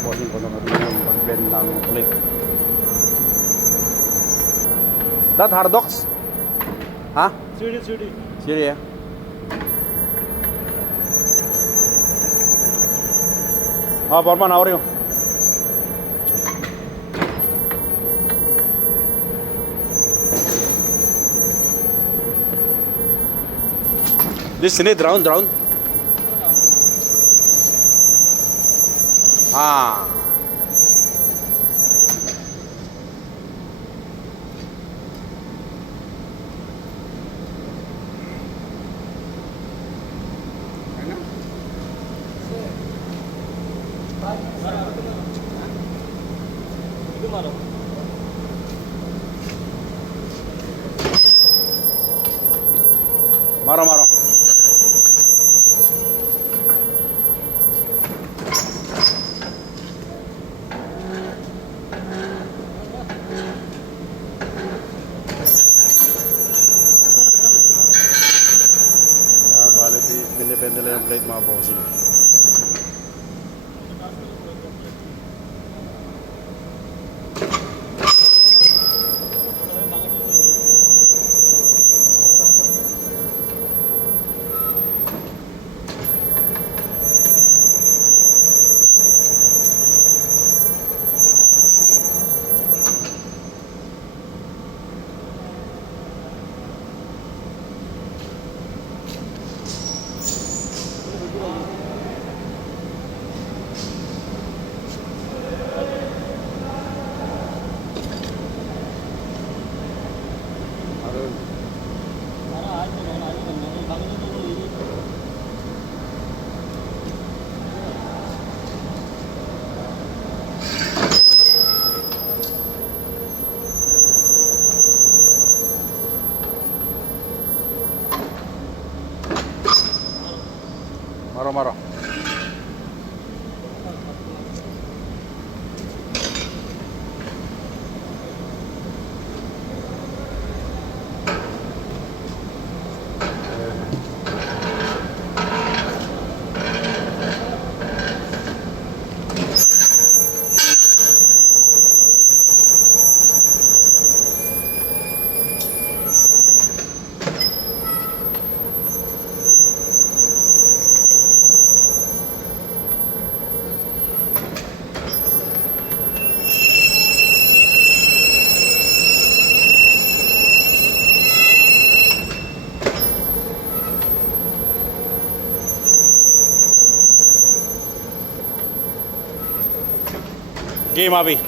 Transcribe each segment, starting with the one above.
mga bossing ko na natin yung pag-bend ng plate. That Hardox? Ha? CD. Siri ya? Foreman, how are you? This need round. Ah. Maro. Bali, depende lang yung plate mga bossing. Maro. Game, Abi.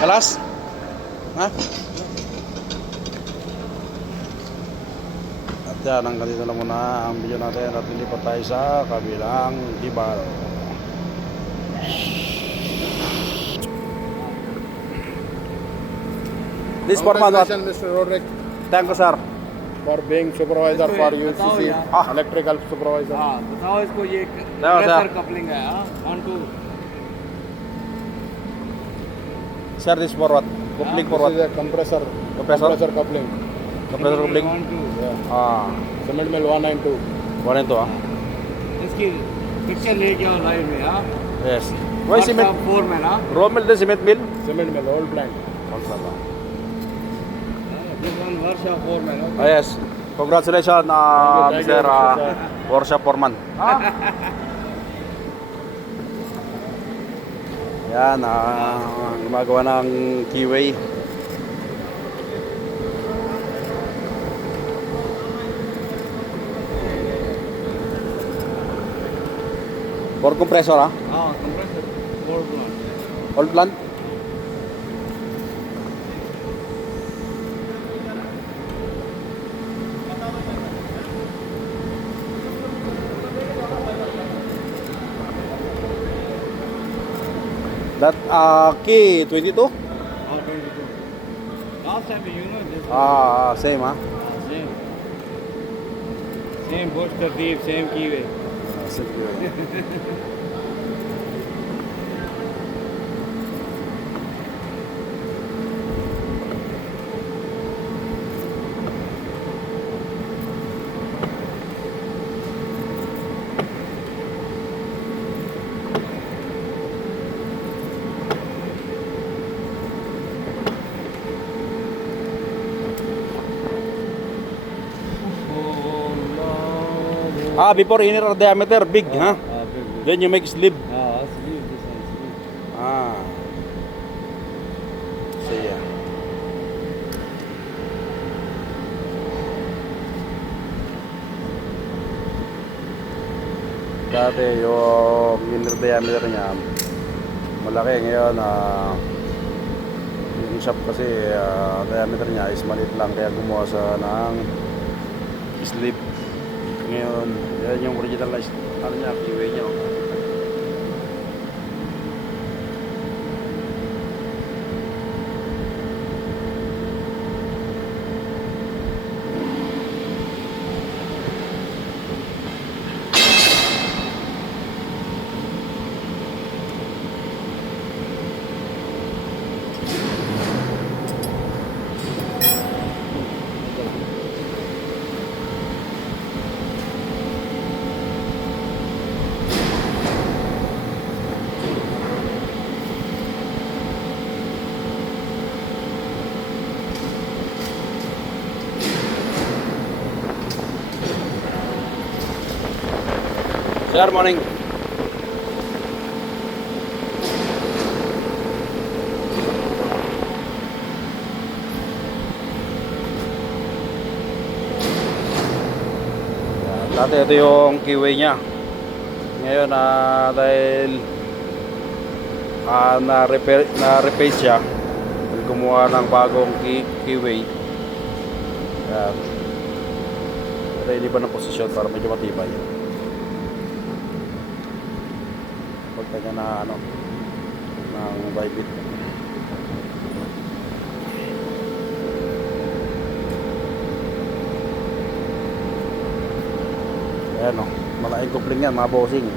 Kelas? Hah? At yan, hanggang dito lang muna ang video natin at lilipat tayo sa kabilang tibal. This format what? Congratulations, Mr. Roderick, Thank you, sir. for being supervisor for बताओ UCC, यार। electrical supervisor. हाँ बताओ इसको ये बताओ sir. Pressure coupling है 1 2 Sir, this for what? Coupling for what? This is a compressor. Compressor? coupling. Compressor coupling? 1 2 Yeah. Ah, Cement mill 192. one ito ah. इसकी पिक्चर लेके आओ लाइव में हाँ Yes. Why cement? 4 में ना Raw mill din, cement mill? Cement mill, whole plant. this one वर्षा 4 में ना Ah, yes. Congratulations, Thank you, Mr. sir. Workshop Foreman. Yan, gumagawa ng keyway. For compressor, ha? हाँ कंप्रेसर 4 plant All plant? That key 22? Oh, 22. Last time, you know, this Same ah. same. Same booster deep, same keyway. Same key. Before inner diameter, big, huh? Big. Then you make sleeve. Sleeve, this one, sleeve. See ya. Dati yung inner diameter niya malaki, ngayon yung shop kasi diameter niya is maliit lang kaya gumawa sa ng sleeve. Ngayon, yan yung original ano niya, keyway niya. Sir, morning. Dati ito yung keyway niya. Ngayon dahil na-repaint siya, gumawa ng bagong keyway. Yan. Ito yung iba ng posisyon para medyo matibay. Pagka na ano ng bybit. Ayan o, malaking kupling yan mga bossing.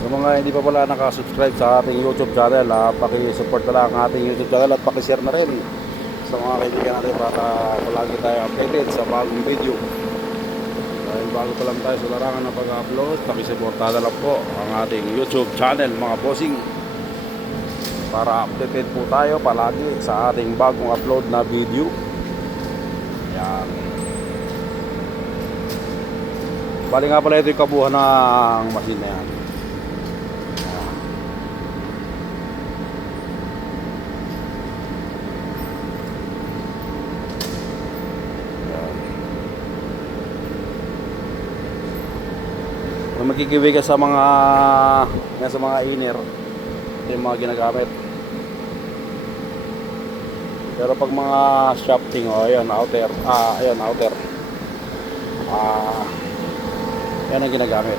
Sa mga hindi pa pala nakasubscribe sa ating YouTube channel, paki-support na lang ang ating YouTube channel at paki-share na rin sa mga kaibigan natin para palagi tayo updated sa bagong video. Dahil bago pa lang tayo sa larangan ng pag-upload, pakisuportada lang po ang ating YouTube channel mga bossing para updated po tayo palagi sa ating bagong upload na video. Yan. Bali nga pala ito yung kabuuan ng machine na yan. Kung magkikiwi ka sa mga inner, ito yung mga ginagamit. Pero pag mga shafting, ayan, outer, ayan, outer. Yan ang ginagamit.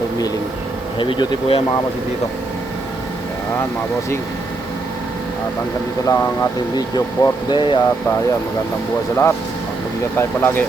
Pag milling. Heavy duty po yan mga machine dito. Yan, mga bossing. At hanggang dito lang ang ating video for today. At ayan, magandang buhay sa lahat. Mag-ingat tayo palagi.